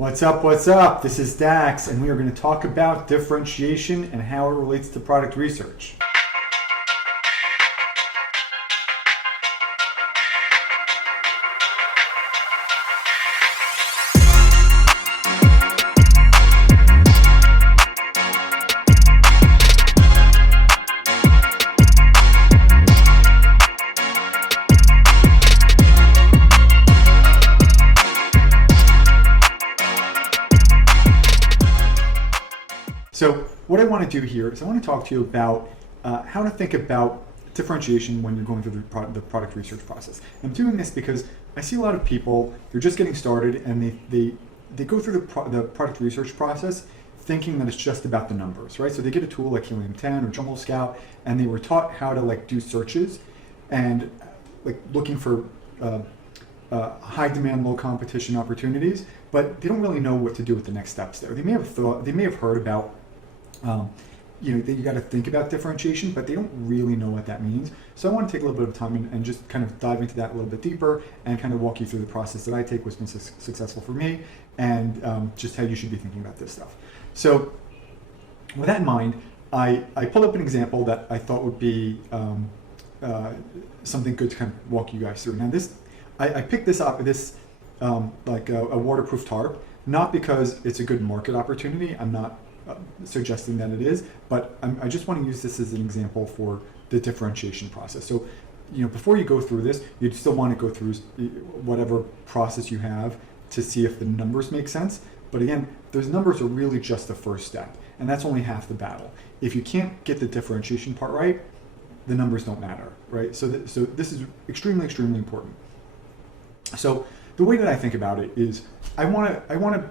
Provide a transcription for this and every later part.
What's up? What's up? This is Dax, and we are going to talk about differentiation and how it relates to product research. So what I want to do here is I want to talk to you about how to think about differentiation when you're going through the product research process. I'm doing this because I see a lot of people, they're just getting started and they go through the product research process thinking that it's just about the numbers, right? So they get a tool like Helium 10 or Jumble Scout, and they were taught how to do searches and looking for high demand, low competition opportunities, but they don't really know what to do with the next steps there. They may have heard about that you got to think about differentiation, but they don't really know what that means. So I want to take a little bit of time and just kind of dive into that a little bit deeper and kind of walk you through the process that I take, what's been successful for me, and just how you should be thinking about this stuff. So with that in mind, I pulled up an example that I thought would be something good to kind of walk you guys through. Now I picked this up, a waterproof tarp, not because it's a good market opportunity. I'm not suggesting that it is, but I just want to use this as an example for the differentiation process. So, before you go through this, you'd still want to go through whatever process you have to see if the numbers make sense. But again, those numbers are really just the first step, and that's only half the battle. If you can't get the differentiation part right, the numbers don't matter, right? So this is extremely, extremely important. So the way that I think about it is I want to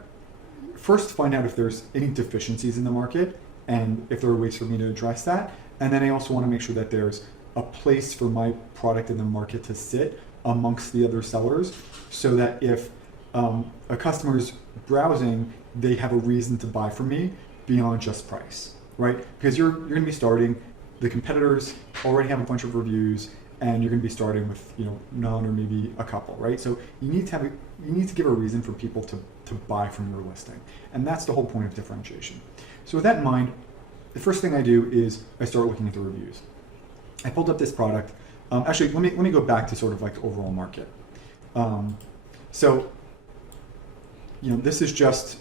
first find out if there's any deficiencies in the market and if there are ways for me to address that. And then I also want to make sure that there's a place for my product in the market to sit amongst the other sellers, so that if a customer's browsing, they have a reason to buy from me beyond just price, right? Because you're going to be starting, the competitors already have a bunch of reviews, and you're going to be starting with none or maybe a couple, right? So you need to give a reason for people to buy from your listing, and that's the whole point of differentiation. So with that in mind, the first thing I do is I start looking at the reviews. I pulled up this product. Actually, let me go back to sort of the overall market. This is just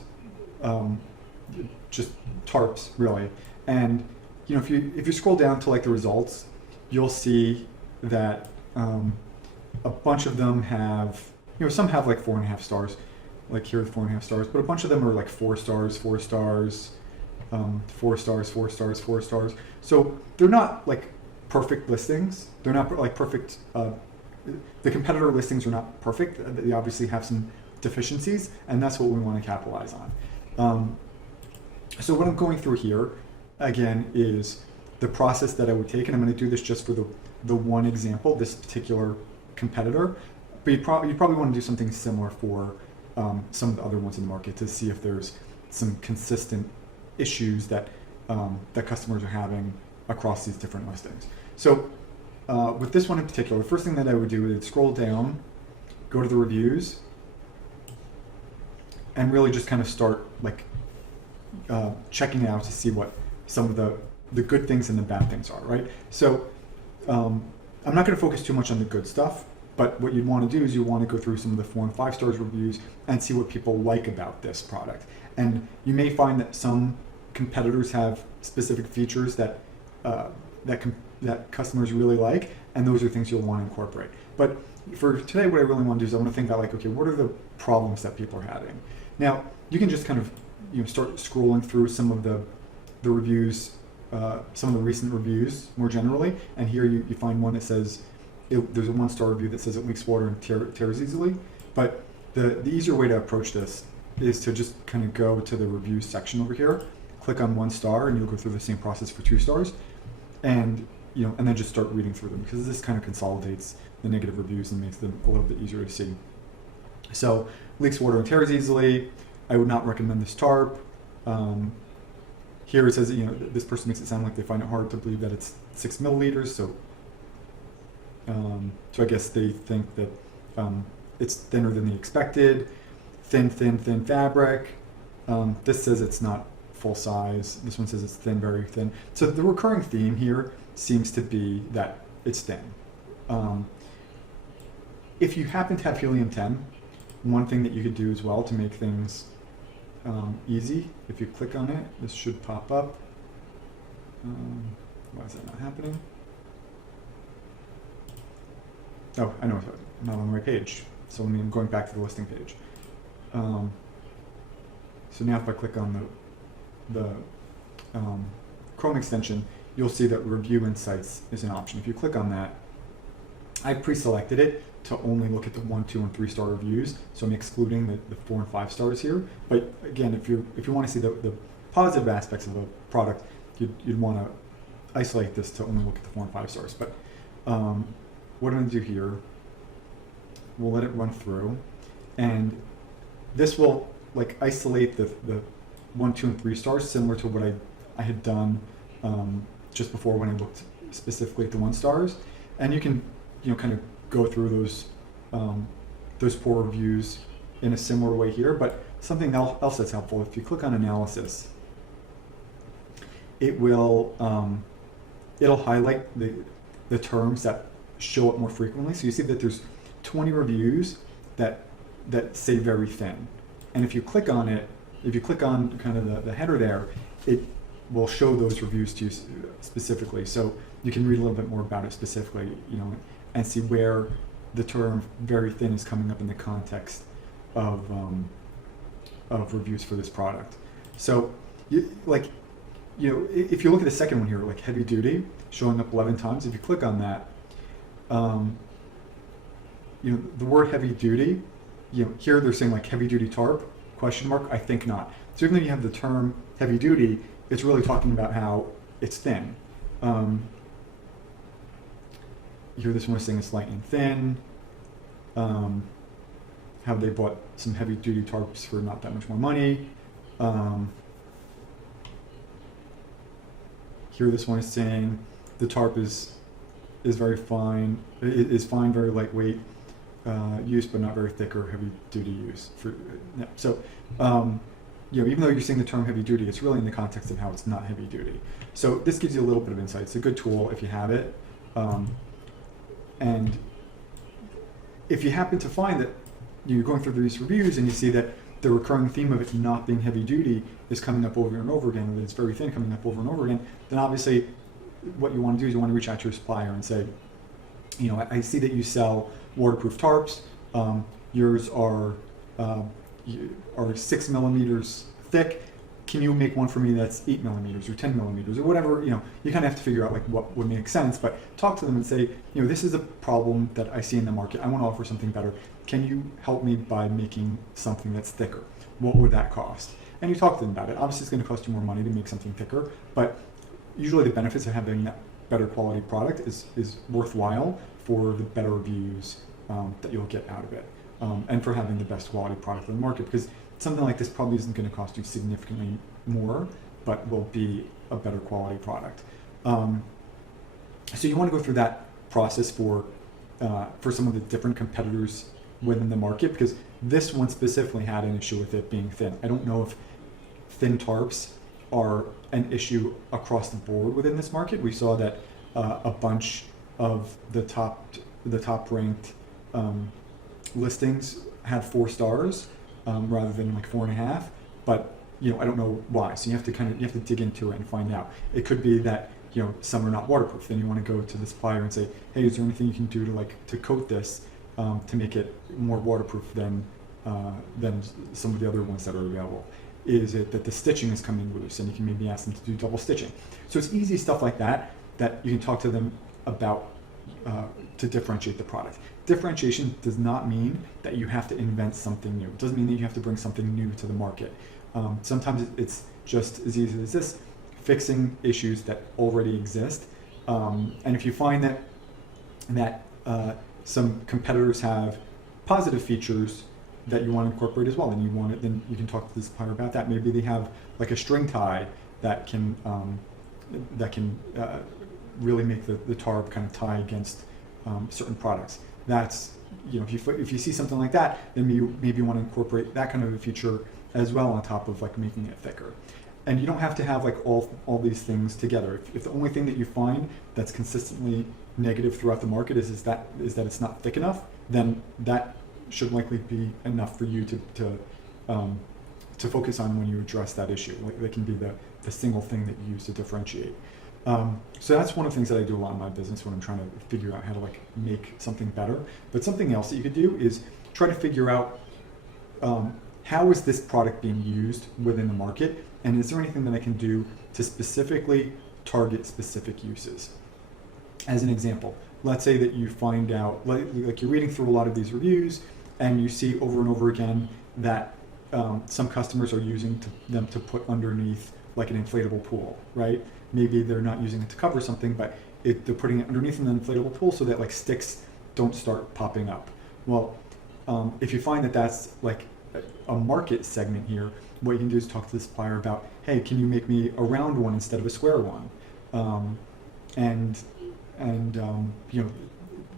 tarps really, and if you scroll down to the results, you'll see that a bunch of them have, some have 4.5 stars, here with 4.5 stars, but a bunch of them are 4 stars, 4 stars, 4 stars, 4 stars, 4 stars. So they're not perfect listings. They're not perfect. The competitor listings are not perfect. They obviously have some deficiencies, and that's what we want to capitalize on. So what I'm going through here, again, is the process that I would take, and I'm going to do this just for the one example, this particular competitor, but you probably want to do something similar for some of the other ones in the market to see if there's some consistent issues that customers are having across these different listings. So with this one in particular, the first thing that I would do is scroll down, go to the reviews, and really just kind of start checking out to see what some of the good things and the bad things are, right? So I'm not going to focus too much on the good stuff, but what you'd want to do is you want to go through some of the 4 and 5 stars reviews and see what people like about this product. And you may find that some competitors have specific features that customers really like, and those are things you'll want to incorporate. But for today, what I really want to do is I want to think about okay, what are the problems that people are having? Now, you can just kind of start scrolling through some of the reviews, some of the recent reviews more generally, and here you find one that says there's a 1-star review that says it leaks water and tears easily. But the easier way to approach this is to just kind of go to the reviews section over here, click on 1 star, and you'll go through the same process for 2 stars, and then just start reading through them, because this kind of consolidates the negative reviews and makes them a little bit easier to see. So leaks water and tears easily. I would not recommend this tarp. Here it says this person makes it sound like they find it hard to believe that it's 6 milliliters. So I guess they think that it's thinner than they expected. thin fabric. This says it's not full size. This one says it's thin, very thin. So the recurring theme here seems to be that it's thin. If you happen to have helium-10, one thing that you could do as well to make things easy, if you click on it, this should pop up. Why is that not happening? Oh, I know, I'm not on the right page. So I'm going back to the listing page. So now if I click on the Chrome extension, you'll see that Review Insights is an option. If you click on that, I pre-selected it to only look at the 1, 2, and 3 star reviews, so I'm excluding the 4 and 5 stars here. But again, if you want to see the positive aspects of a product, you'd want to isolate this to only look at the 4 and 5 stars. But what I'm going to do here, we'll let it run through, and this will like isolate the 1, 2, and 3 stars, similar to what I had done just before when I looked specifically at the 1 stars, and you can kind of go through those poor reviews in a similar way here. But something else that's helpful, if you click on Analysis, it will it'll highlight the terms that show up more frequently. So you see that there's 20 reviews that say very thin, and if you click on it, if you click on kind of the header there, it will show those reviews to you specifically, so you can read a little bit more about it specifically, and see where the term very thin is coming up in the context of reviews for this product. So if you look at the second one here, like heavy duty, showing up 11 times, if you click on that, the word heavy duty, here they're saying like heavy duty tarp, ? I think not. So even though you have the term heavy duty, it's really talking about how it's thin. Here this one is saying it's light and thin. How they bought some heavy duty tarps for not that much more money. Here this one is saying the tarp is very fine, fine, very lightweight use, but not very thick or heavy duty use. So even though you're seeing the term heavy duty, it's really in the context of how it's not heavy duty. So this gives you a little bit of insight. It's a good tool if you have it. And if you happen to find that you're going through these reviews and you see that the recurring theme of it not being heavy duty is coming up over and over again, and that it's very thin coming up over and over again, then obviously what you want to do is you want to reach out to your supplier and say, I see that you sell waterproof tarps. Yours are 6 millimeters thick. Can you make one for me that's 8 millimeters or 10 millimeters or whatever? You kind of have to figure out like what would make sense, but talk to them and say, this is a problem that I see in the market. I want to offer something better. Can you help me by making something that's thicker? What would that cost? And you talk to them about it. Obviously it's going to cost you more money to make something thicker, but usually the benefits of having that better quality product is worthwhile for the better reviews that you'll get out of it, and for having the best quality product in the market, because something like this probably isn't going to cost you significantly more, but will be a better quality product. So you want to go through that process for some of the different competitors within the market, because this one specifically had an issue with it being thin. I don't know if thin tarps are an issue across the board within this market. We saw that a bunch of the top ranked listings had 4 stars rather than like 4.5, but I don't know why. So you have to dig into it and find out. It could be that some are not waterproof. Then you want to go to the supplier and say, hey, is there anything you can do to coat this to make it more waterproof than some of the other ones that are available? Is it that the stitching is coming loose, and you can maybe ask them to do double stitching? So it's easy stuff like that you can talk to them about to differentiate the product. Differentiation does not mean that you have to invent something new. It doesn't mean that you have to bring something new to the market. Sometimes it's just as easy as this, fixing issues that already exist. And if you find that some competitors have positive features that you want to incorporate as well, and then you can talk to the supplier about that. Maybe they have like a string tie that can really make the tarp kind of tie against certain products. That's if you see something like that, then maybe you want to incorporate that kind of a feature as well on top of like making it thicker. And you don't have to have like all these things together. If the only thing that you find that's consistently negative throughout the market is that it's not thick enough, then that should likely be enough for you to focus on when you address that issue. Like, that can be the single thing that you use to differentiate. So that's one of the things that I do a lot in my business when I'm trying to figure out how to like make something better. But something else that you could do is try to figure out how is this product being used within the market, and is there anything that I can do to specifically target specific uses? As an example, let's say that you find out, like you're reading through a lot of these reviews, and you see over and over again that some customers are using them to put underneath like an inflatable pool, right? Maybe they're not using it to cover something, but they're putting it underneath an inflatable pool so that like sticks don't start popping up. Well, if you find that that's like a market segment here, what you can do is talk to the supplier about, hey, can you make me a round one instead of a square one?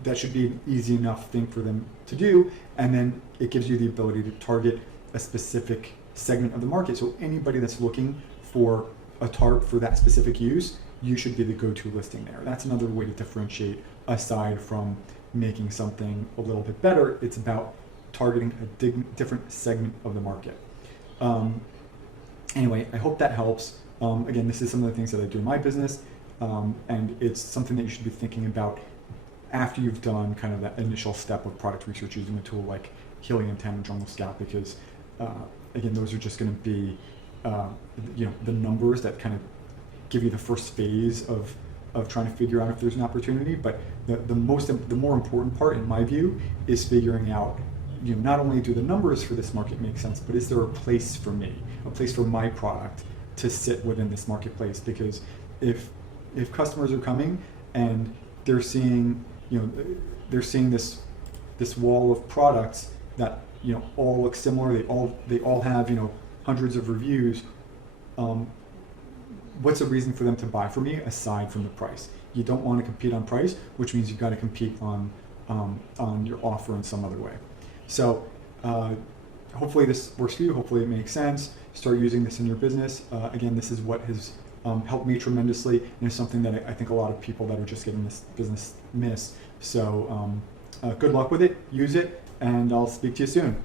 That should be an easy enough thing for them to do, and then it gives you the ability to target a specific segment of the market. So anybody that's looking for a tarp for that specific use, you should be the go-to listing there. That's another way to differentiate aside from making something a little bit better. It's about targeting a different segment of the market. Anyway, I hope that helps. Again, this is some of the things that I do in my business, and it's something that you should be thinking about after you've done kind of that initial step of product research using a tool like Helium 10 and Jungle Scout, because again, those are just going to be the numbers that kind of give you the first phase of trying to figure out if there's an opportunity. But the more important part, in my view, is figuring out, not only do the numbers for this market make sense, but is there a place for me, a place for my product to sit within this marketplace? Because if customers are coming and they're seeing this wall of products that all look similar, they all have hundreds of reviews, what's the reason for them to buy from me aside from the price? You don't want to compete on price, which means you've got to compete on your offer in some other way. So hopefully this works for you. Hopefully it makes sense. Start using this in your business. Again, this is what has helped me tremendously, and it's something that I think a lot of people that are just getting this business miss. So good luck with it. Use it, and I'll speak to you soon.